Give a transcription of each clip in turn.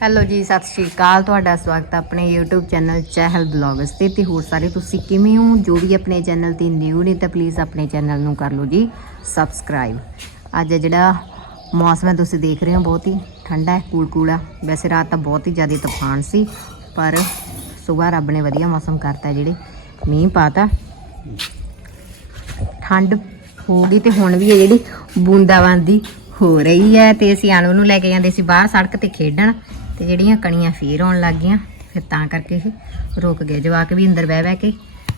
Hello ਜੀ, ਸਤਿ ਸ਼੍ਰੀ ਅਕਾਲ। ਤੁਹਾਡਾ ਸਵਾਗਤ ਹੈ ਆਪਣੇ YouTube ਚੈਨਲ ਚਹਿਲ ਬਲੌਗਸ ਤੇ। ਤੇ ਹੋਰ ਸਾਰੇ ਤੁਸੀਂ ਕਿਵੇਂ ਹੋ? ਜੋ ਵੀ ਆਪਣੇ ਚੈਨਲ ਤੇ ਨਿਊ ਨੇ, ਤਾਂ ਪਲੀਜ਼ ਆਪਣੇ ਚੈਨਲ ਨੂੰ ਕਰ ਲਓ ਜੀ ਸਬਸਕ੍ਰਾਈਬ ਅੱਜ ਜਿਹੜਾ ਮੌਸਮ ਹੈ, ਤੁਸੀਂ ਦੇਖ ਰਹੇ ਹੋ, ਬਹੁਤ ਹੀ ਠੰਡਾ ਹੈ ਕੂਲ ਕੂਲ ਆ। ਵੈਸੇ ਰਾਤ ਤਾਂ ਬਹੁਤ ਹੀ ਜ਼ਿਆਦਾ ਤੂਫਾਨ ਸੀ, ਪਰ ਸਵੇਰ ਰੱਬ ਨੇ ਵਧੀਆ ਮੌਸਮ ਕਰਤਾ ਜਿਹੜੇ। ਮੀਂਹ ਪਾਤਾ। ਠੰਡ ਹੋ ਗਈ ਤੇ ਹੁਣ ਵੀ ਹੈ ਜਿਹੜੀ ਬੂੰਦਾਬਾਂਦੀ ਹੋ ਰਹੀ ਹੈ ਤੇ ਅਸੀਂ ਆਣੂ ਨੂੰ ਲੈ ਕੇ ਜਾਂਦੇ ਸੀ ਬਾਹਰ ਸੜਕ ਤੇ ਖੇਡਣ। ਤੇ ਜਿਹੜੀਆਂ ਕਣੀਆਂ ਫੇਰ ਆਉਣ ਲੱਗ ਗਈਆਂ, ਫਿਰ ਤਾਂ ਕਰਕੇ ਇਹ ਰੁਕ ਗਏ। ਜਵਾਕ ਵੀ ਅੰਦਰ ਬਹਿ ਬਹਿ ਕੇ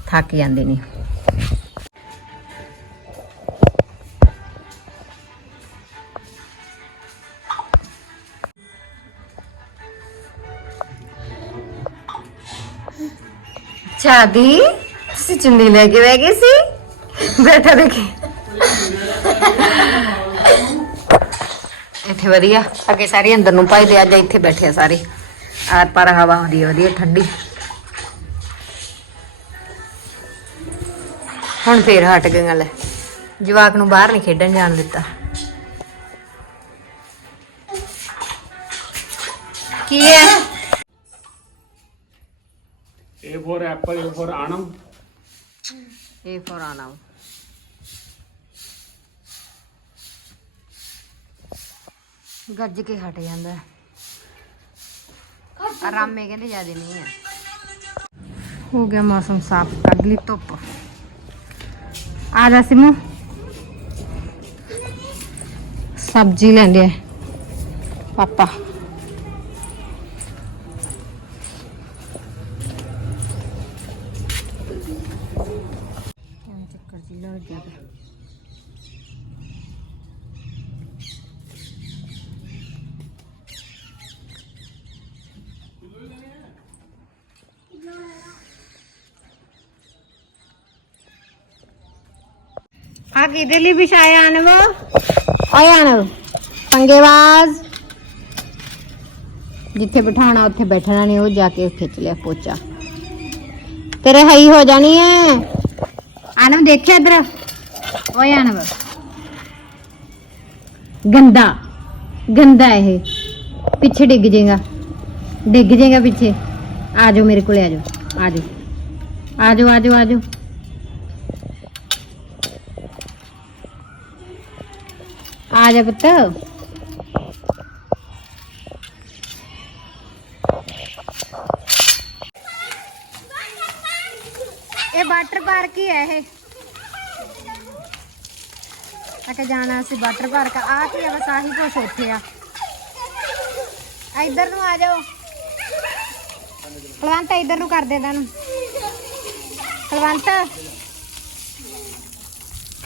ਥੱਕ ਜਾਂਦੇ ਨੇ। ਚਾਦੀ, ਤੁਸੀਂ ਚੁੰਨੀ ਲੈ ਕੇ ਬਹਿ ਗਏ ਸੀ? ਬੈਠਾ ਦੇਖੀ। ਇੱਥੇ ਵਧੀਆ। ਅੱਗੇ ਸਾਰੇ ਅੰਦਰ ਨੂੰ ਪਾਈ ਦੇ ਅੱਜ ਇੱਥੇ ਬੈਠੇ ਆ ਸਾਰੇ। ਆਰ ਪਰ ਹਵਾ ਆ ਵਧੀਆ ਠੰਡੀ। ਹੁਣ ਫੇਰ ਹਟ ਗਈਆਂ ਲੈ ਜਵਾਕ ਨੂੰ ਬਾਹਰ ਨਹੀਂ ਖੇਡਣ ਜਾਣ ਦਿੱਤਾ। ਕੀ ਹੈ? A for apple, A for anam. ਇਹ ਫੋਰ ਆਣਾ ਗੱਜ ਕੇ ਹਟ ਜਾਂਦਾ। ਆਰਾਮੇ ਕਹਿੰਦੇ ਜਿਆਦੇ ਨਹੀਂ ਹੈ। ਹੋ ਗਿਆ ਮੌਸਮ ਸਾਫ਼ ਕੱਢ ਲਈ ਧੁੱਪ। ਆ ਜਾ ਸਿਮੂ। ਸਬਜ਼ੀ ਲੈਂਦੇ ਆ। ਪਾਪਾ ਚੱਕਰ ਜੀ ਲੱਗ ਗਿਆ ਤਾ। ਆ ਕਿਹਦੇ ਲਈ ਵਿਛਾਇਆ ਅਨਵ ਓਏ ਅਨਵ ਪੰਗੇਵਾਜ਼ ਜਿੱਥੇ ਬਿਠਾਣਾ ਉੱਥੇ ਬੈਠਣਾ ਨਹੀਂ ਉਹ ਜਾ ਕੇ ਖਿੱਚ ਲਿਆ ਪੋਚਾ। ਤੇਰੇ ਹਈ ਹੋ ਜਾਣੀ ਹੈ ਆਨਵ ਦੇਖਿਆ ਇਧਰ? ਓਏ ਆਨਵ ਗੰਦਾ। ਗੰਦਾ ਇਹ। ਪਿੱਛੇ ਡਿੱਗ ਜਾਏਗਾ। ਡਿੱਗ ਜਾਏਗਾ ਪਿੱਛੇ। ਆ ਜਾਓ ਮੇਰੇ ਕੋਲੇ ਆ ਜਾਓ। ਆ ਜਾਓ ਆ ਜਾਓ ਆ ਜਾਓ। ਆ ਜਾ ਪੁੱਤ ਇਹ ਵਾਟਰ ਪਾਰਕ ਹੀ ਹੈ ਇਹ। ਅਕੇ ਜਾਣਾ ਸੀ ਵਾਟਰ ਪਾਰਕ ਆ ਕੀ ਆ, ਬਸ ਆਹੀ ਕੁਛ ਉੱਥੇ ਆ। ਇੱਧਰ ਨੂੰ ਆ ਜਾਓ। ਕੁਲਵੰਤ, ਇੱਧਰ ਨੂੰ ਕਰ ਦੇ ਤੈਨੂੰ ਕੁਲਵੰਤ,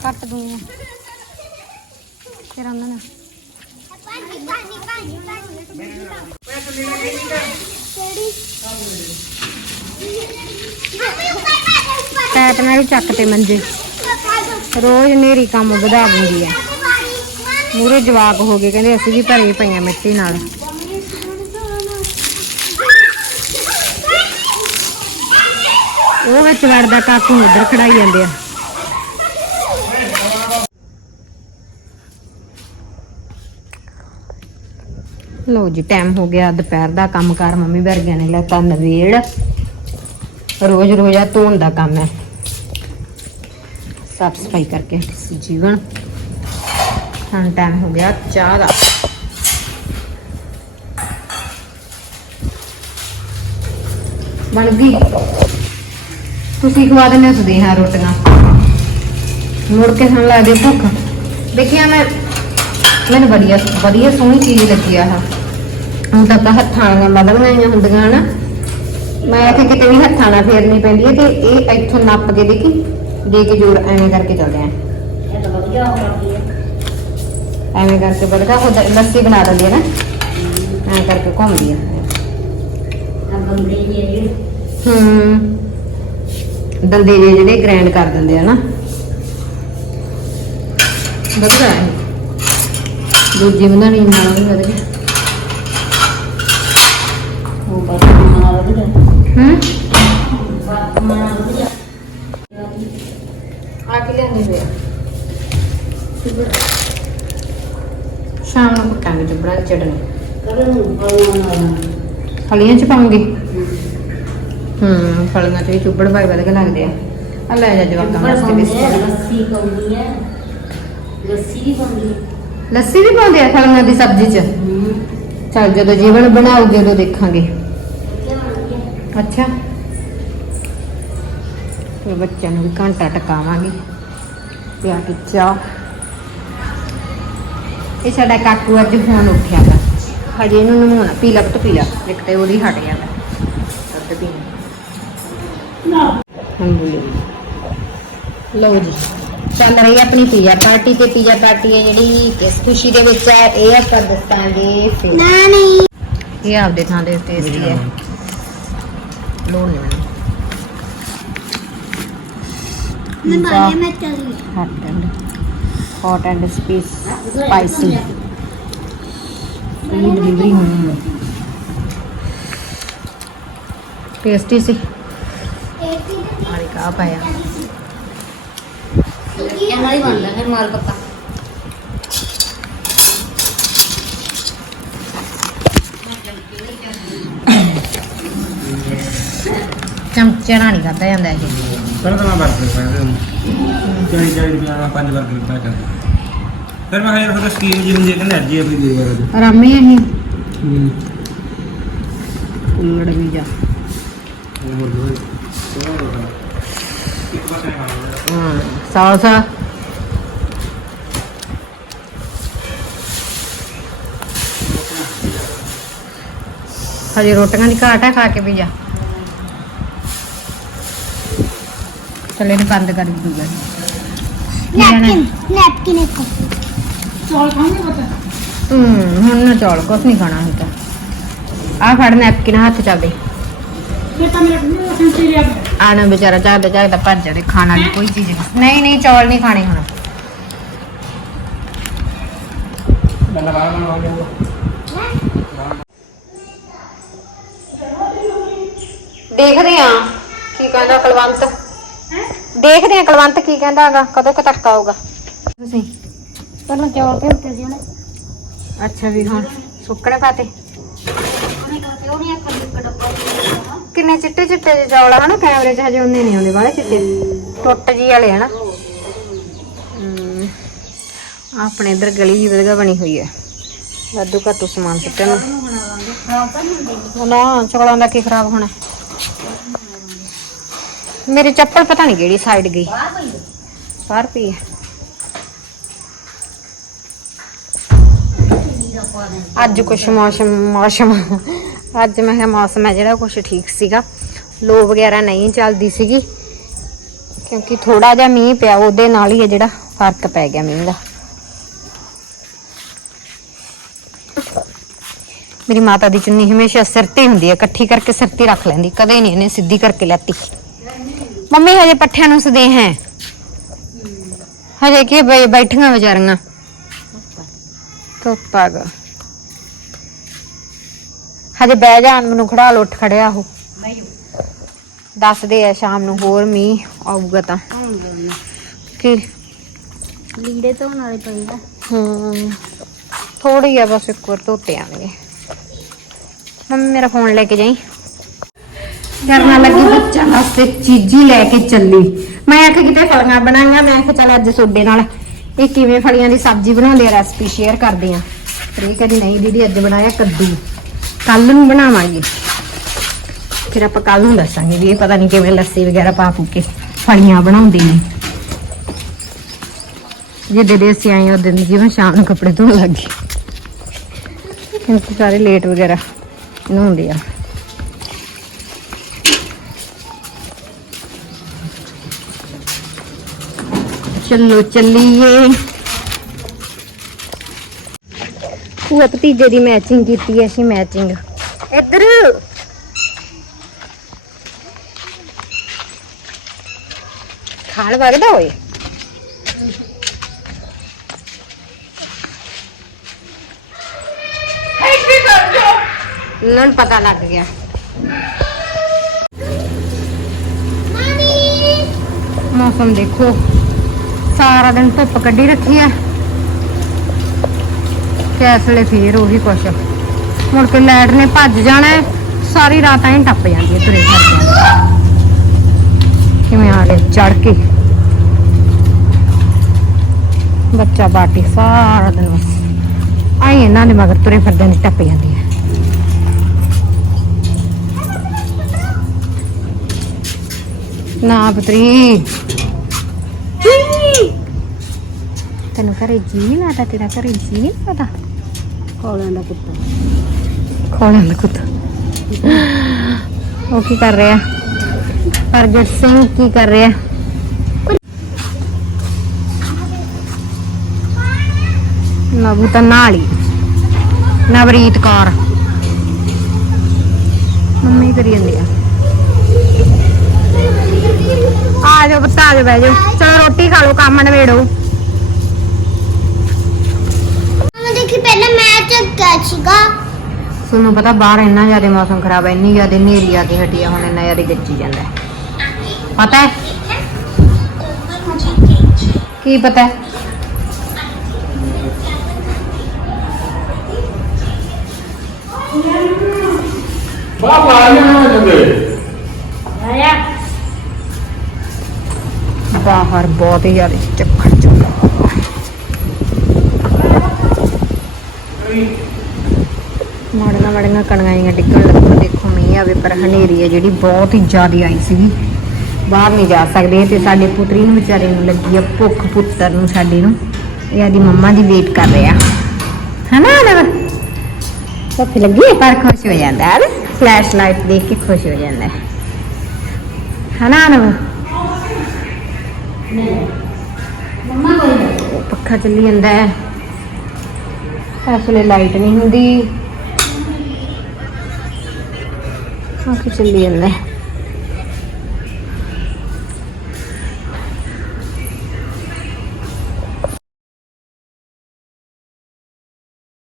ਕੱਟ ਦੂੰਗਾ। ਫਿਰ ਉਹਨਾਂ ਨੇ। ਪੈਪ ਨਾਲ ਵੀ ਚੱਕ ਤੇ ਮੰਜੇ। ਰੋਜ਼ ਨੇਰੀ ਕੰਮ ਵਧਾ ਦਿੰਦੀ ਹੈ ਮੂਰੇ ਜਵਾਕ ਹੋ ਗਏ, ਕਹਿੰਦੇ ਅਸੀਂ ਵੀ ਭਰੇ ਪਈਆਂ ਮਿੱਟੀ ਨਾਲ। ਉਹ ਵਿੱਚ ਵੜਦਾ ਕਾਕੂ ਨੂੰ ਉੱਧਰ ਖੜਾਈ ਜਾਂਦੇ ਆ। ਲੋ ਜੀ ਟਾਈਮ ਹੋ ਗਿਆ ਦੁਪਹਿਰ ਦਾ, ਕੰਮ ਕਾਰ ਮੰਮੀ ਵਰਗਿਆਂ ਨੇ ਲੈਤਾ ਨਵੇੜ। ਰੋਜ਼ ਰੋਜ਼ ਆ ਧੋਣ ਦਾ ਕੰਮ ਹੈ। ਸਾਫ਼ ਸਫ਼ਾਈ ਕਰਕੇ ਜੀਵਨ। ਹੁਣ ਟਾਈਮ ਹੋ ਗਿਆ ਚਾਹ ਦਾ। ਬਣ ਗਈ। ਤੁਸੀਂ ਖਵਾ ਦਿੰਦੇ ਹੋ ਸੁਦੇਹਾ ਰੋਟੀਆਂ। ਮੁੜ ਕੇ ਸਾਨੂੰ ਲੱਗਦੀ ਭੁੱਖ। ਦੇਖਿਆ ਮੈਂ ਮੈਨੂੰ ਵਧੀਆ ਵਧੀਆ ਸੋਹਣੀ ਚੀਜ਼ ਲੱਗੀ ਆ ਹੁਣ ਤੱਕ ਹੱਥਾਂ ਨਾਲ ਮਦਦ ਆਈਆਂ ਹੁੰਦੀਆਂ ਨਾ। ਮੈਂ ਇੱਥੇ ਕਿਤੇ ਵੀ ਹੱਥਾਂ ਨਾਲ ਫੇਰਨੀ ਪੈਂਦੀ ਹੈ ਤੇ ਇਹ ਇੱਥੋਂ ਨੱਪ ਕੇ ਦੇਖੀ, ਦੇ ਕੇ ਜੋਰ ਐਵੇਂ ਕਰਕੇ ਚੱਲਦੇ ਆ ਇਹ ਤਾਂ ਵਧੀਆ ਹੋ ਜਾਂਦੀ ਹੈ ਐਵੇਂ ਕਰਕੇ ਬੜਕਾ ਹੋ ਲੱਸੀ ਬਣਾ ਦਿੰਦੀ ਹੈ ਨਾ। ਐਂ ਕਰਕੇ ਘੁੰਮਦੀ ਆ। ਆ ਹੂੰ। ਦੰਦੇ ਜਿਹੜੇ ਗ੍ਰੈਂਡ ਕਰ ਦਿੰਦੇ ਆ ਨਾ। ਵਧੀਆ ਹੈ। ਦੂਜੀ ਬਣਾਣੀ ਨਾਲ ਵੀ ਵਧੀਆ ਉਹ ਬਸ ਮਾਰ ਵਧੀਆ ਹੂੰ? ਮਾਰ ਵਧੀਆ ਆ ਕੇ ਹੋਏ ਆ। ਸ਼ਾਮ ਨੂੰ ਪਕਾਂਗੇ ਤੇ ਬਣਾ ਚਟਨੀ ਕਦੇ ਨੂੰ ਪਾਉਣਾ ਨਾ ਫਲੀਆਂ ਚ ਪਾਉਂਗੀ। ਹੂੰ। ਫਲੀਆਂ ਚ ਵੀ ਚੁੱਬੜ ਭਾਈ ਵਧੀਆ ਲੱਗਦੇ ਆ। ਆ ਲੈ ਜਾ ਜਵਾਕਾਂ ਵਾਸਤੇ ਬਿਸਕੁਟ। ਲੱਸੀ ਪਾਉਂਦੀ ਹੈ ਲੱਸੀ ਵੀ ਪਾਉਂਦੀ ਹੈ ਲੱਸੀ ਵੀ ਪਾਉਂਦੇ ਆ ਫਲੀਆਂ ਦੀ ਸਬਜ਼ੀ ਚ? ਚਲ ਜਦੋਂ ਜੀਵਨ ਬਣਾਉਗੇ ਉਦੋਂ ਦੇਖਾਂਗੇ। ਅੱਛਾ। ਫਿਰ ਬੱਚਿਆਂ ਨੂੰ ਵੀ ਘੰਟਾ ਟਕਾਵਾਂਗੇ। ਪਿਆ ਕੇ ਚਾਹ। ਇਹ ਸਾਡਾ ਕਾਕੂ ਅੱਜ ਹੁਣ ਉੱਠਿਆ ਗਾ ਹਜੇ ਇਹਨੂੰ ਨਹਾਉਣਾ ਪੀ ਲਾ ਪੁੱਤ ਪੀ ਲਾ। ਇੱਕ ਤੇ ਉਹਦੀ ਹਟ ਗਿਆ ਵਾ। ਦੁੱਧ ਪੀਣਾ। ਹੁਣ ਬੋਲੀ। ਲਓ ਜੀ। ਚੱਲ ਰਹੀ ਆਪਣੀ ਪੀਜ਼ਾ ਪਾਰਟੀ ਤੇ ਪੀਜ਼ਾ ਪਾਰਟੀ ਹੈ ਜਿਹੜੀ ਇਸ ਖੁਸ਼ੀ ਦੇ ਵਿੱਚ ਹੈ ਇਹ ਆਪਾਂ ਦੱਸਾਂਗੇ ਫਿਰ। ਨਾ ਨਹੀਂ ਇਹ ਆਪਦੇ ਥਾਂ ਦੇ ਟੇਸਟੀ ਹੈ। ਲੋੜ ਨਹੀਂ ਮੈਨੂੰ। ਮੈਂ ਬਾਰੇ ਮੈਂ chilli hut and hot and spice spicy ਇਹ ਡਿਲੀਵਰੀ ਹੋਣੀ ਹੈ ਟੇਸਟੀ ਸੀ। ਇਹ ਕੀ ਪਾਇਆ। ਇਹਨਾਂ ਹੀ ਬਣਦਾ ਫਿਰ ਮਾਲ ਪੱਕਾ ਚਮਚੇ ਨਾਲ ਨਹੀਂ ਕਰਦਾ ਜਾਂਦਾ ਇਹ। ਸਰ ਤਾਂ ਮੈਂ ਬਰਗਰ ਖਾਇਆ ਚਾਹੀ ਚਾਹੀ ਰੁਪਿਆ ਨਾਲ ਪੰਜ ਬਰਗਰ ਪਾ ਕਰ ਫਿਰ ਮੈਂ ਕਿਹਾ ਯਾਰ ਫਿਰ ਸਕੀਮ ਜਿਹਨੂੰ ਜੇ ਕਹਿੰਦੇ ਐਨਰਜੀ ਆਪਣੀ ਦੇ ਵਾਰ ਆਰਾਮੇ ਇਹ salsa. ਹਜੇ ਰੋਟੀਆਂ ਦੀ ਘਾਟ ਹੈ ਖਾ ਕੇ ਪਈਆ ਚਲੇ ਨੂੰ ਬੰਦ ਕਰ ਦੂਗਾ ਨੈਪਕਿਨ ਨੈਪਕਿਨ ਇੱਕ। ਚੌਲ ਖਾਣੇ ਪਤਾ? ਹੂੰ ਹੁਣ ਨਾ ਚੌਲ ਕੁਛ ਨਹੀਂ ਖਾਣਾ ਹੁੰਦਾ ਆ ਫੜ ਨੈਪਕਿਨ ਹੱਥ ਚ ਆਵੇ ਤਾਂ ਮੇਰੇ ਨੂੰ ਸੰਚੀ ਆਣਾ ਵਿਚਾਰਾ ਝਾਗਦਾ ਝਾਗਦਾ ਭੱਜ ਜਾਵੇ ਖਾਣਾ ਨਹੀਂ ਕੋਈ ਚੀਜ਼ ਨਹੀਂ। ਨਹੀਂ ਨਹੀਂ ਚੌਲ ਨਹੀਂ ਖਾਣੇ ਹੁਣ। ਬੰਦਾ ਬਾਹਰ ਬਣਾ ਲਿਆ ਦੇਖਦੇ ਆ ਕੀ ਕਹਿੰਦਾ ਕਲਵੰਤ। ਦੇਖਦੇ ਆ ਕਲਵੰਤ ਕੀ ਕਹਿੰਦਾ ਹੈਗਾ ਕਦੋਂ ਕੁ ਤੱਕ ਆਊਗਾ। ਤੁਸੀਂ? ਪਹਿਲਾਂ ਚੌਲ ਤੇ ਉੱਤੇ ਸੀ ਉਹਨੇ। ਅੱਛਾ ਵੀ ਹੁਣ ਸੁੱਕਣੇ ਪਾਤੇ। ਉਹਨੇ ਕਿਉਂ ਨਹੀਂ ਆਖਣ ਦੀ ਇੱਕ ਡੱਬਾ ਕਿੰਨੇ ਚਿੱਟੇ ਚਿੱਟੇ ਜਿਹੇ ਚੌਲ ਆ, ਹਨਾ? ਕੈਮਰੇ 'ਚ ਹਜੇ ਉਹਨੇ ਨਹੀਂ ਆਉਂਦੇ ਵਾਲੇ ਚਿੱਟੇ। ਟੁੱਟ ਜੀ ਵਾਲੇ, ਹਨਾ? ਆਪਣੇ ਇਧਰ ਗਲੀ ਜੀ ਵਧੀਆ ਬਣੀ ਹੋਈ ਹੈ। ਵਾਧੂ ਘੱਟੂ ਸਮਾਨ ਸੁੱਟੇ ਨੂੰ। ਨਾ, ਚੌਲਾਂ ਦਾ ਕੀ ਖਰਾਬ ਹੋਣਾ? ਮੇਰੀ ਚੱਪਲ ਪਤਾ ਨਹੀਂ ਕਿਹੜੀ ਸਾਈਡ ਗਈ। ਬਾਹਰ ਪਈ ਹੈ। ਅੱਜ ਕੁਛ ਮੌਸਮ ਮੌਸਮ ਅੱਜ ਮੈਂ ਕਿਹਾ ਮੌਸਮ ਹੈ ਜਿਹੜਾ, ਕੁਛ ਠੀਕ ਸੀਗਾ। ਲੋ ਵਗੈਰਾ ਨਹੀਂ ਚੱਲਦੀ ਸੀਗੀ, ਕਿਉਂਕਿ ਥੋੜਾ ਜਿਹਾ ਮੀਂਹ ਪਿਆ, ਉਹਦੇ ਨਾਲ ਹੀ ਹੈ ਜਿਹੜਾ ਫ਼ਰਕ ਪੈ ਗਿਆ ਮੀਂਹ ਦਾ। ਮੇਰੀ ਮਾਤਾ ਦੀ ਚੁੰਨੀ ਹਮੇਸ਼ਾ ਸਿਰ ਤੇ ਹੁੰਦੀ ਹੈ, ਇਕੱਠੀ ਕਰਕੇ ਸਿਰ ਤੇ ਰੱਖ ਲੈਂਦੀ, ਕਦੇ ਨਹੀਂ ਇਹਨੇ ਸਿੱਧੀ ਕਰਕੇ ਲੈਤੀ। ਮੰਮੀ, ਹਜੇ ਪੱਠਿਆਂ ਨੂੰ ਸਦੇ ਹੈ। ਹਜੇ ਕੀ ਬੈਠੀਆਂ ਵਿਚਾਰੀਆਂ। ਧੁੱਪ ਆ ਗਾ ਹਜੇ ਬਹਿ ਜਾਣ ਮੈਨੂੰ ਖੜਾ ਲੁੱਟ ਖੜਿਆ ਉਹ। ਦੱਸਦੇ ਆ ਸ਼ਾਮ ਨੂੰ ਹੋਰ ਮੀ ਆਊਗਾ ਤਾਂ। ਕਿ? ਲੀੜੇ ਧੋਣ ਵਾਲੇ ਪੈਂਦਾ ਹੂੰ ਥੋੜੀ ਆ ਬਸ ਇੱਕ ਵਾਰ ਧੋਤੇ ਆਂਗੇ ਮੰਮੀ ਮੇਰਾ ਫੋਨ ਲੈ ਕੇ ਜਾਈ। ਕਰਨਾ ਲੱਗੀ ਬੱਚਿਆਂ ਵਾਸਤੇ ਚੀਜ਼ੀ ਲੈ ਕੇ ਚੱਲੀ। ਮੈਂ ਆਖਿਆ ਕਿਤੇ ਫਲੀਆਂ ਬਣਾਈਆਂ ਮੈਂ ਕਿਹਾ ਚੱਲ ਅੱਜ ਸੋਡੇ ਨਾਲ ਇਹ ਕਿਵੇਂ ਫਲੀਆਂ ਦੀ ਸਬਜ਼ੀ ਬਣਾਉਂਦੇ ਆ ਰੈਸਪੀ ਸ਼ੇਅਰ ਕਰਦੇ ਆ। ਪਰ ਇਹ ਕਹਿੰਦੀ ਨਹੀਂ ਦੀਦੀ ਅੱਜ ਬਣਾਇਆ ਕੱਦੂ। ਕੱਲ ਨੂੰ ਬਣਾਵਾਂਗੇ। ਫਿਰ ਆਪਾਂ ਕੱਲ ਨੂੰ ਦੱਸਾਂਗੇ ਵੀ ਇਹ ਪਤਾ ਨਹੀਂ ਕਿਵੇਂ ਲੱਸੀ ਵਗੈਰਾ ਪਾ ਪੂ ਕੇ ਫਲੀਆਂ ਬਣਾਉਂਦੇ ਨੇ। ਜਿੱਦੇ ਦੇ ਅਸੀਂ ਆਏ ਉਹ ਦਿਨ, ਜਿਵੇਂ ਸ਼ਾਮ ਨੂੰ ਕੱਪੜੇ ਧੋਣ ਲੱਗ ਗਏ। ਕਿਉਂਕਿ ਸਾਰੇ ਲੇਟ ਵਗੈਰਾ ਨਹਾਉਂਦੇ ਆ। ਚਲੋ ਚੱਲੀਏ। ਉਹ ਭਤੀਜੇ ਦੀ ਮੈਚਿੰਗ ਕੀਤੀ ਐ ਅਸੀਂ ਮੈਚਿੰਗ ਇੱਧਰ। ਖਾਣ ਵਗਦਾ ਓਏ। ਉਹਨਾਂ ਨੂੰ ਪਤਾ ਲੱਗ ਗਿਆ। ਮੌਸਮ ਦੇਖੋ ਸਾਰਾ ਦਿਨ ਧੁੱਪ ਕੱਢੀ ਰੱਖੀ ਆ ਕੈਸਲੇ ਫੇਰ ਉਹੀ ਕੁਛ। ਮੁੜ ਕੇ ਲਾਈਟ ਨੇ ਭੱਜ ਜਾਣਾ। ਸਾਰੀ ਰਾਤ ਐਂ ਟੱਪ ਜਾਂਦੀ ਹੈ ਤੁਰੇ ਫਿਰਦੇ ਕਿਵੇਂ ਆਲੇ ਚੜ ਕੇ। ਬੱਚਾ ਬਾਟੀ ਸਾਰਾ ਦਿਨ ਬਸ। ਆਈ ਇਹਨਾਂ ਦੇ ਮਗਰ ਤੁਰੇ ਫਿਰਦੇ ਨੇ ਟੱਪ ਜਾਂਦੀ ਹੈ। ਨਾ ਪੁੱਤਰੀ। ਤੈਨੂੰ ਘਰੇ ਜੀ ਨਹੀਂ ਲੱਗਦਾ ਤੇਰਾ ਘਰੇ ਜੀ ਨਹੀਂ ਲੱਗਦਾ। ਕੋਲਾਂ ਦਾ ਕੁੱਤਾ। ਖੋਲਾਂ ਦਾ ਕੁੱਤਾ। ਉਹ ਕੀ ਕਰ ਰਿਹਾ? ਪ੍ਰਗਟ ਸਿੰਘ ਕੀ ਕਰ ਰਿਹਾ? ਨਬੂ ਤਾਂ ਨਾਲੀ ਨਵਰੀਤ ਕੌਰ। ਮੰਮੀ ਕਰੀ ਜਾਂਦੀ ਆ। ਆ ਜਾਓ ਬੱਤਾ ਆ ਜਾਓ ਬਹਿ ਜਾਓ। ਚਲੋ ਰੋਟੀ ਖਾ ਲਓ ਕੰਮ ਨਵੇੜੋ ਮੈਂ ਦੇਖੀ ਪਹਿਲਾਂ ਮੈਚ ਚੱਕਿਆ ਸੀਗਾ। ਤੁਹਾਨੂੰ ਪਤਾ ਬਾਹਰ ਇੰਨਾ ਜ਼ਿਆਦਾ ਮੌਸਮ ਖਰਾਬ ਹੈ ਇੰਨੀ ਜ਼ਿਆਦਾ ਹਨੇਰੀ ਆ ਕੇ ਹਟੀ ਆ ਹੁਣ ਇੰਨਾ ਜ਼ਿਆਦਾ ਗੱਜੀ ਜਾਂਦਾ ਹੈ। ਪਤਾ ਹੈ? ਕੀ ਪਤਾ ਹੈ? ਜਾਂਦੇ ਆਇਆ। ਬਾਹਰ ਬਹੁਤ ਹੀ ਜ਼ਿਆਦਾ ਚੱਕਰ ਚੱਲਦਾ ਮਾੜੀਆਂ ਜਿਹੀਆਂ ਡਿੱਗਣ ਲੱਗੀਆਂ। ਦੇਖੋ ਮੀਂਹ ਆਵੇ ਪਰ ਹਨੇਰੀ ਹੈ ਜਿਹੜੀ ਬਹੁਤ ਹੀ ਜ਼ਿਆਦਾ ਆਈ ਸੀਗੀ। ਬਾਹਰ ਨਹੀਂ ਜਾ ਸਕਦੇ ਤੇ ਸਾਡੇ ਪੁੱਤਰੀ ਨੂੰ ਵਿਚਾਰੇ ਨੂੰ ਲੱਗੀ ਆ ਭੁੱਖ ਪੁੱਤਰ ਨੂੰ ਸਾਡੇ ਨੂੰ। ਇਹ ਆਦੀ ਮੰਮਾ ਦੀ ਵੇਟ ਕਰ ਰਿਹਾ ਹਨਾ ਨਵ ਭੁੱਖ ਲੱਗੀ ਪਰ ਖੁਸ਼ ਹੋ ਜਾਂਦਾ ਹੈ। ਫਲੈਸ਼ ਲਾਈਟ ਦੇਖ ਕੇ ਖੁਸ਼ ਹੋ ਜਾਂਦਾ ਹੈ। ਹਨਾ ਨਵ ਮੰਮਾ ਉਹ ਪੱਖਾ ਚੱਲੀ ਜਾਂਦਾ ਹੈ। ਇਸ ਵੇਲੇ ਲਾਈਟ ਨਹੀਂ ਹੁੰਦੀ। ਆਹ ਕੀ ਚੱਲੀ ਜਾਂਦਾ ਹੈ